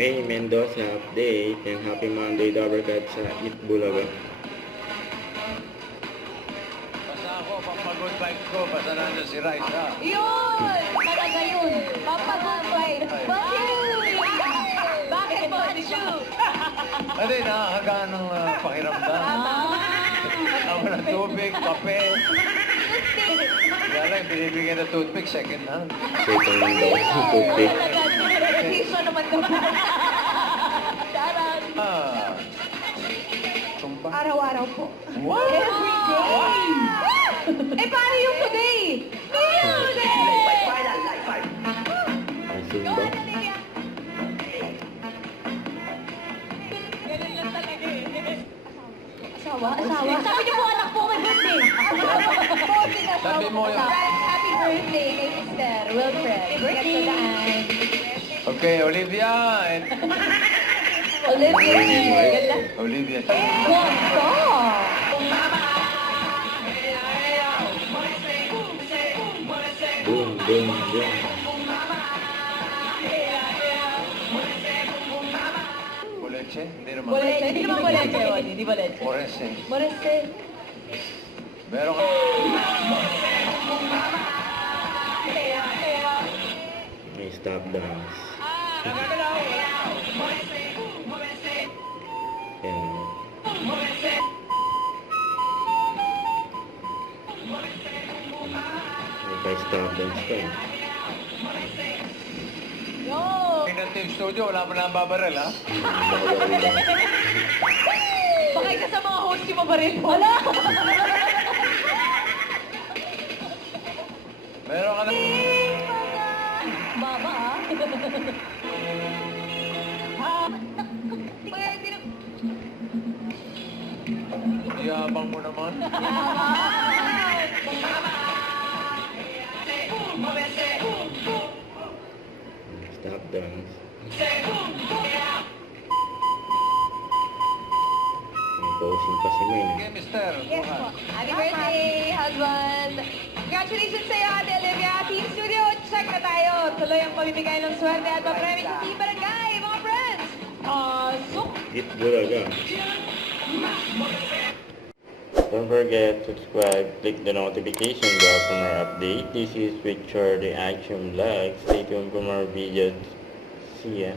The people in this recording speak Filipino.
May Mendoza update and happy Monday Dabarkat sa Eat Bulaga. Basta ako, pag-good vibes ko, basta nandun si Rice, ha? Yun! Talaga yun. Papagood vibe. Bakit po, Anshu? Hindi, nakakagaan ng pakiramdam. Tama ng tubig, kape. Kaya lang, binibigyan na toothpick, second hand. Second lang daw. Toothpick. Reputation naman naman. Charot. Tumba. Araw-araw po. What? Every day. Eh, paano yung today? Today! Ang Zumba. Ganun lang talaga eh. Asawa? Sabi niyo po anak po may birthday. Sabi mo yun. Happy birthday kay Mr. Wilfred. Birthday! Okay, Olivia and... Olivia. Olivia. Ganda! Boom, boom, boom. Boleche? Hindi naman. Boleche. Hindi naman boleche yun. Hindi boleche. Morese. Moreste. Meron ka... May stop dance. Yan. May stop dance ka. Yo! Tingnan team studio, wala pa nababaril, ha? Baka isa sa mga host yung mabaril. Wala! Meron ka na... Baba, ah. Pwede na. Yabang mo naman. Stop dance. May posing pa si May. Okay, mister. Yes po. Happy birthday, husband. Congratulations sa iyo, Ate Olivia. Team Studio, check na tayo. Tuloy ang pamimigay ng swerte at papremyo sa Team Barangay, mga friends. Pasok! Eat Bulaga. Don't forget to subscribe, click the notification bell for more update. This is Victor the Action Vlog. Stay tuned for more videos. See ya.